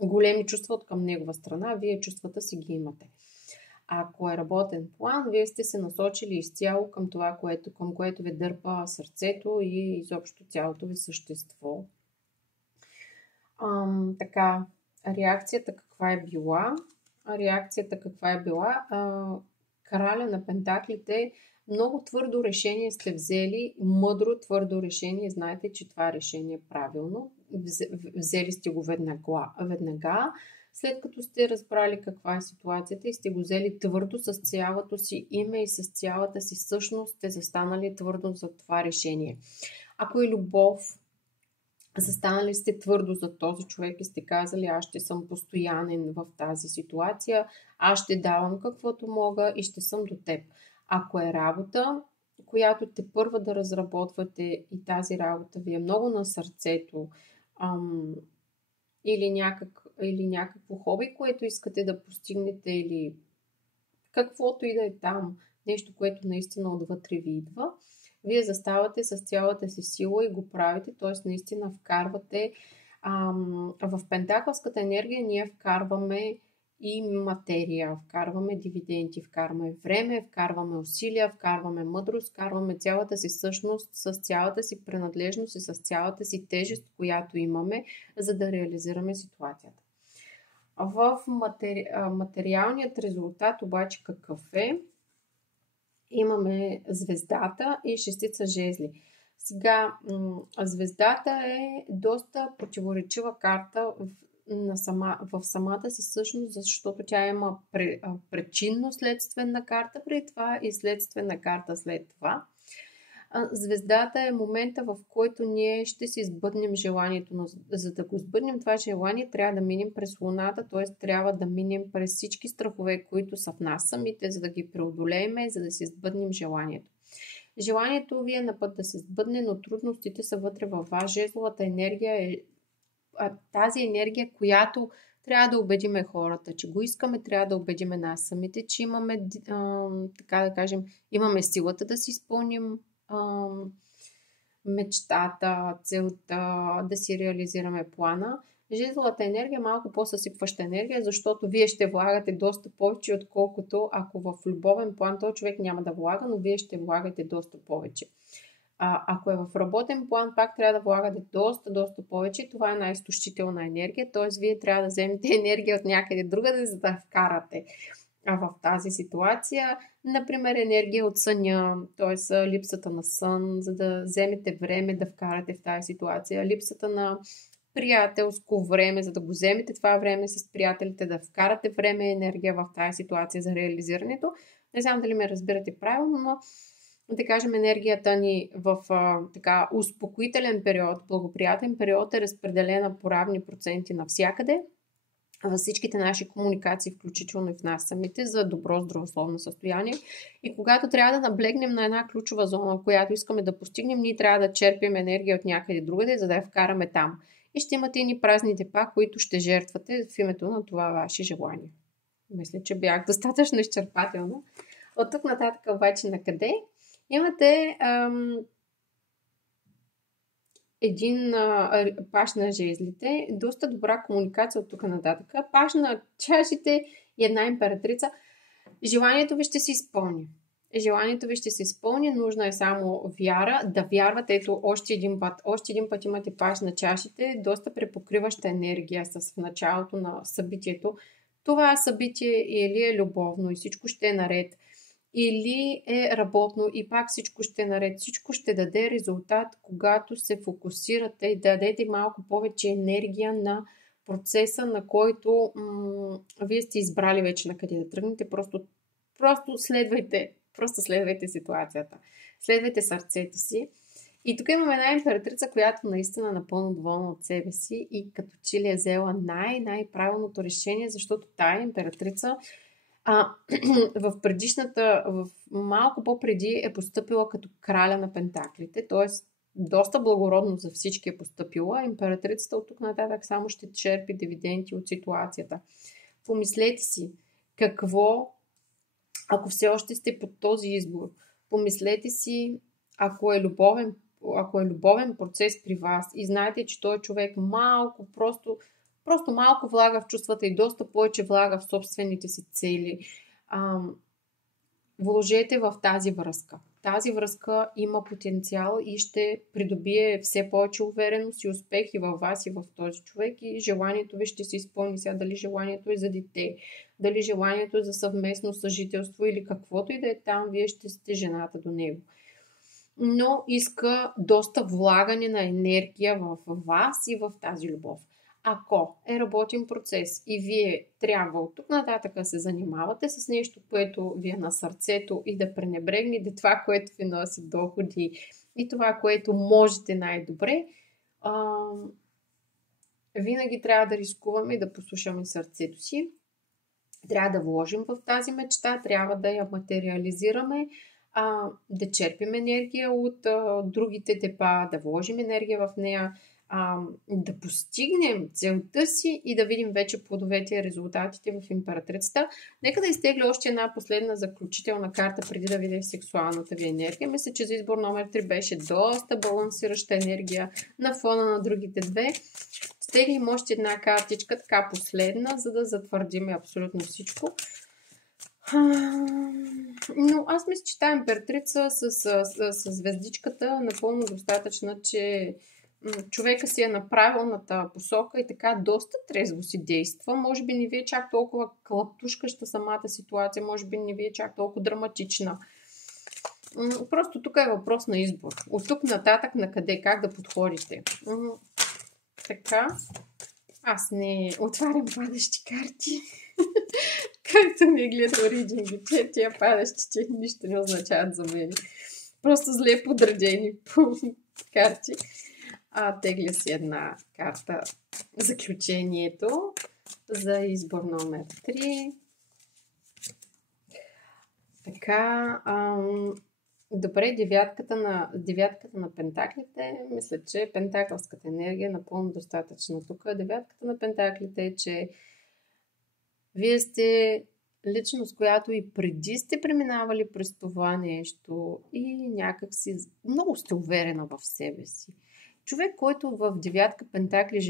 големи чувства от към негова страна. Вие чувствата си ги имате. Ако е работен план, вие сте се насочили изцяло към това, към което ви дърпа сърцето и изобщо цялото ви същество. Така, реакцията каква е била? Краля на пентаклите, много твърдо решение сте взели, мъдро твърдо решение, знаете, че това решение е правилно. Взели сте го веднага. След като сте разбрали каква е ситуацията и сте го взели твърдо с цялото си име и с цялата си същност, сте застанали твърдо за това решение. Ако е любов, застанали сте твърдо за този човек и сте казали, аз ще съм постоянен в тази ситуация, аз ще давам каквото мога и ще съм до теб. Ако е работа, която те първа да разработвате и тази работа ви е много на сърцето, или някакво хоби, което искате да постигнете, или каквото и да е там, нещо, което наистина отвътре ви идва, вие заставате с цялата си сила и го правите, т.е. наистина вкарвате в пентакълската енергия, ние вкарваме и материя, вкарваме дивиденти, вкарваме време, вкарваме усилия, вкарваме мъдрост, вкарваме цялата си същност с цялата си принадлежност и с цялата си тежест, която имаме, за да реализираме ситуацията. В материалният резултат обаче какъв е? Имаме звездата и шестица жезли. Сега, звездата е доста противоречива карта в самата си същност, защото тя има причинно-следствена карта преди това и следствена карта след това. Звездата е момента, в който ние ще си сбъднем желанието, но за да го сбъднем това желание, трябва да минем през Луната, т.е. трябва да минем през всички страхове, които са в нас самите, за да ги преодолеем, за да си сбъднем желанието. Желанието ви е на път да се сбъдне, но трудностите са вътре във вас. Жезловата енергия е тази енергия, която трябва да убедиме хората, че го искаме, трябва да убедиме нас самите, че имаме, така да кажем, имаме силата да си изпълним мечтата, целта, да си реализираме плана. Жезловата енергия е малко по-съсипваща енергия, защото вие ще влагате доста повече, отколкото ако в любовен план този човек няма да влага, но вие ще влагате доста повече. Ако е в работен план, пак трябва да влагате доста повече. Това е най-изтощителна енергия, т.е. вие трябва да вземете енергия от някъде другаде, за да вкарате в тази ситуация. Например, енергия от съня, т.е. липсата на сън, за да вземете време да вкарате в тази ситуация. Липсата на приятелско време, за да го вземете това време с приятелите, да вкарате време и енергия в тази ситуация за реализирането. Не знам дали ме разбирате правилно, но да кажем, енергията ни в така успокоителен период, благоприятен период е разпределена по равни проценти навсякъде, във всичките наши комуникации, включително и в нас самите, за добро здравословно състояние. И когато трябва да наблегнем на една ключова зона, в която искаме да постигнем, ние трябва да черпим енергия от някъде другаде, за да я вкараме там. И ще имате едни празни депа, които ще жертвате в името на това ваше желание. Мисля, че бях достатъчно изчерпателна. От тук нататък обаче на къде? Имате един паш на жезлите, доста добра комуникация от тук нататък. Паш на чашите и една императрица. Желанието ви ще се изпълни. Желанието ви ще се изпълни, нужна е само вяра, да вярвате. Ето още един път имате паш на чашите, доста препокриваща енергия в началото на събитието. Това събитие или е любовно и всичко ще е наред, или е работно и пак всичко ще е наред. Всичко ще даде резултат, когато се фокусирате и дадете малко повече енергия на процеса, на който вие сте избрали вече на къде да тръгнете. Просто следвайте ситуацията. Следвайте сърцето си. И тук имаме една императрица, която наистина е напълно доволна от себе си и като че ли е взела най-правилното решение, защото тая императрица в малко по-преди е постъпила като краля на пентаклите, т.е. доста благородно за всички е постъпила. Императрицата от тук нататък само ще черпи дивиденти от ситуацията. Помислете си какво, ако все още сте под този избор. Помислете си, ако е любовен процес при вас и знаете, че той човек малко просто малко влага в чувствата и доста повече влага в собствените си цели. Вложете в тази връзка. Тази връзка има потенциал и ще придобие все повече увереност и успех и във вас, и в този човек. И желанието ви ще се изпълни. Сега дали желанието е за дете, дали желанието е за съвместно съжителство или каквото и да е там, вие ще сте жената до него. Но иска доста влагане на енергия в вас и в тази любов. Ако е работен процес и вие трябва от тук нататък да се занимавате с нещо, което ви е на сърцето и да пренебрегнете това, което ви носи доходи и това, което можете най-добре, винаги трябва да рискуваме и да послушаме сърцето си. Трябва да вложим в тази мечта, трябва да я материализираме, да черпим енергия от другите депа, да вложим енергия в нея, да постигнем целта си и да видим вече плодовете и резултатите в императрицата. Нека да изтегля още една последна заключителна карта, преди да видя сексуалната ви енергия. Мисля, че за избор номер 3 беше доста балансираща енергия на фона на другите две. Теглим още една картичка, така последна, за да затвърдим абсолютно всичко. Но аз мисля, че тази императрица с звездичката напълно достатъчна, че човека си е на правилната посока и така доста трезво си действа. Може би не ви е чак толкова клаптушкаща самата ситуация, може би не ви е чак толкова драматична. Просто тук е въпрос на избор. От тук нататък на къде, как да подходите. Така, аз не отварям падащи карти. Както ми гледа ридингите, тия падащите нищо не означават за мен. Просто зле подредени по карти. Тегля си една карта. Заключението за избор номер 3. Така, добре, девятката на пентаклите. Мисля, че пентаклската енергия е напълно достатъчна тук. Девятката на пентаклите е, че вие сте личност, която и преди сте преминавали през това нещо и някак си много сте уверена в себе си. Човек, който в девятка пентакли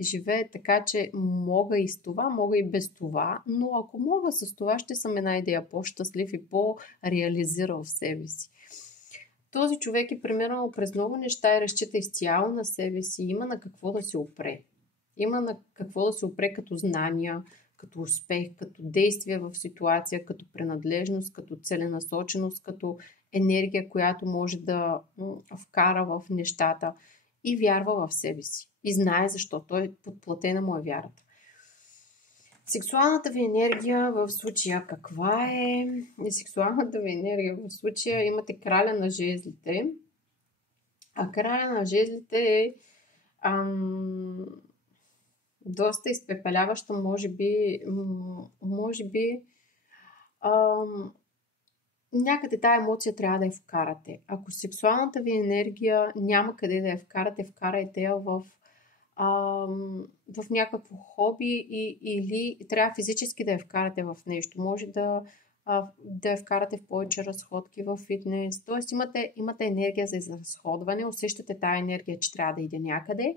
живее така, че мога и с това, мога и без това, но ако мога с това, ще съм една идея по-щастлив и по-реализирал в себе си. Този човек е преминал през много неща и разчита изцяло на себе си. Има на какво да се опре. Има на какво да се опре като знания, като успех, като действие в ситуация, като принадлежност, като целенасоченост, като енергия, която може да вкара в нещата и вярва в себе си. И знае защо. Той подплатена му е вярата. Сексуалната ви енергия в случая каква е? Сексуалната ви енергия в случая имате краля на жезлите. А краля на жезлите е доста изпепеляваща, може би някъде тая емоция трябва да я вкарате. Ако сексуалната ви енергия няма къде да я вкарате, вкарайте я в някакво хоби или трябва физически да я вкарате в нещо. Може да я вкарате в повече разходки в фитнес. Тоест имате енергия за изразходване, усещате тая енергия, че трябва да иде някъде.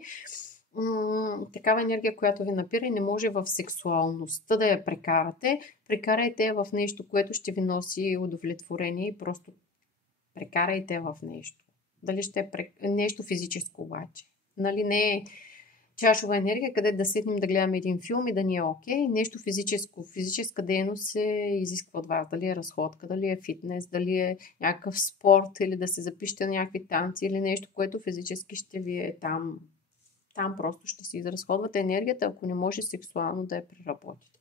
Такава енергия, която ви напира и не може в сексуалността да я прекарате. Прекарайте я в нещо, което ще ви носи удовлетворение и просто прекарайте я в нещо. Дали ще е нещо физическо обаче. Нали не е чашова енергия, къде да седнем да гледаме един филм и да ни е окей. Нещо физическо. Физическа дейност се изисква от вас. Дали е разходка, дали е фитнес, дали е някакъв спорт или да се запишете на някакви танци или нещо, което физически ще ви е там. Там просто ще си изразходвате енергията, ако не може сексуално да я преработите.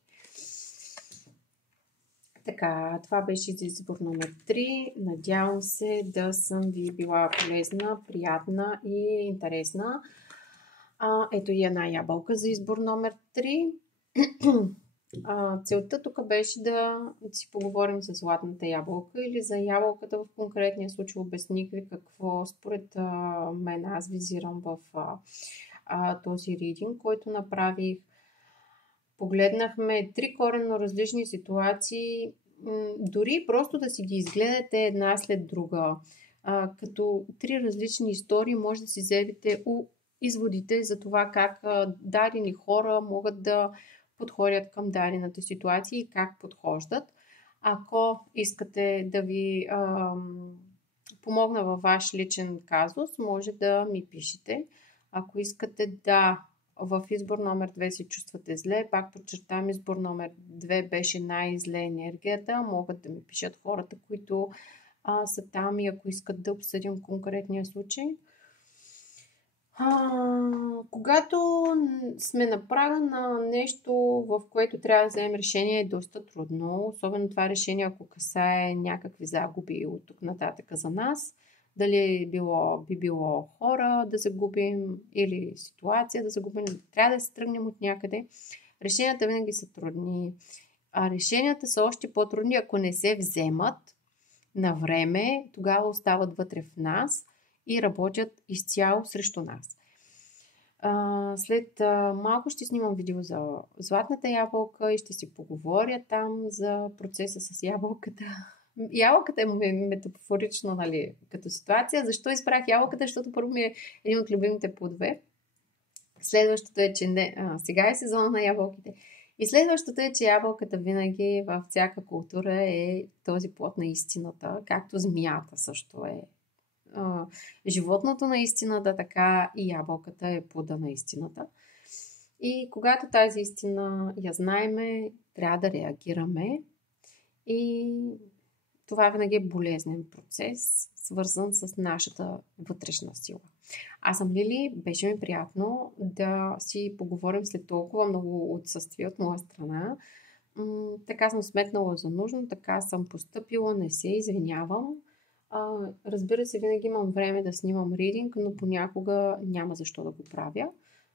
Така, това беше за избор номер 3. Надявам се да съм ви била полезна, приятна и интересна. Ето и една ябълка за избор номер 3. Целта тук беше да си поговорим за златната ябълка или за ябълката в конкретния случай. Обясних ви какво според мен аз визирам в този ридинг, който направих. Погледнахме 3 коренно различни ситуации, дори просто да си ги изгледате една след друга. Като 3 различни истории може да си вземете изводите за това как дадени хора могат да подходят към дадената ситуация и как подхождат. Ако искате да ви помогна във ваш личен казус, може да ми пишете. Ако искате в избор номер 2 се чувствате зле, пак подчертавам, избор номер 2 беше най-зле енергията, могат да ми пишат хората, които са там и ако искат да обсъдим конкретния случай. Когато сме на прага на нещо, в което трябва да вземем решение, е доста трудно. Особено това решение, ако касае някакви загуби от тук нататък за нас. Дали би било хора да загубим или ситуация да загубим. Трябва да се тръгнем от някъде. Решенията винаги са трудни. А решенията са още по-трудни, ако не се вземат на време. Тогава остават вътре в нас и работят изцяло срещу нас. След малко ще снимам видео за златната ябълка и ще си поговоря там за процеса с ябълката. Ябълката е метафорично, нали, като ситуация. Защо избрах ябълката? Защото първо ми е един от любимите плодове. Следващото е, че сега е сезон на ябълките. И следващото е, че ябълката винаги във всяка култура е този плод на истината, както змията също е животното на истината, така и ябълката е плода на истината. И когато тази истина я знаеме, трябва да реагираме. И това винаги е болезнен процес, свързан с нашата вътрешна сила. Аз съм Лили, беше ми приятно да си поговорим след толкова много отсъствие от моя страна. Така съм сметнала за нужно, така съм постъпила, не се извинявам. Разбира се, винаги имам време да снимам ридинг, но понякога няма защо да го правя.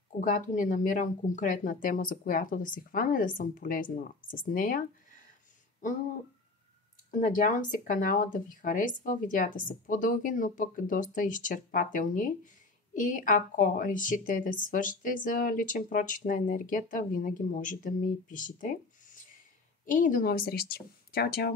Когато не намирам конкретна тема, за която да се хвана и да съм полезна с нея. Надявам се канала да ви харесва. Видеята са по-дълги, но пък доста изчерпателни. И ако решите да свършите за личен прочит на енергията, винаги може да ми пишете. И до нови срещи! Чао, чао!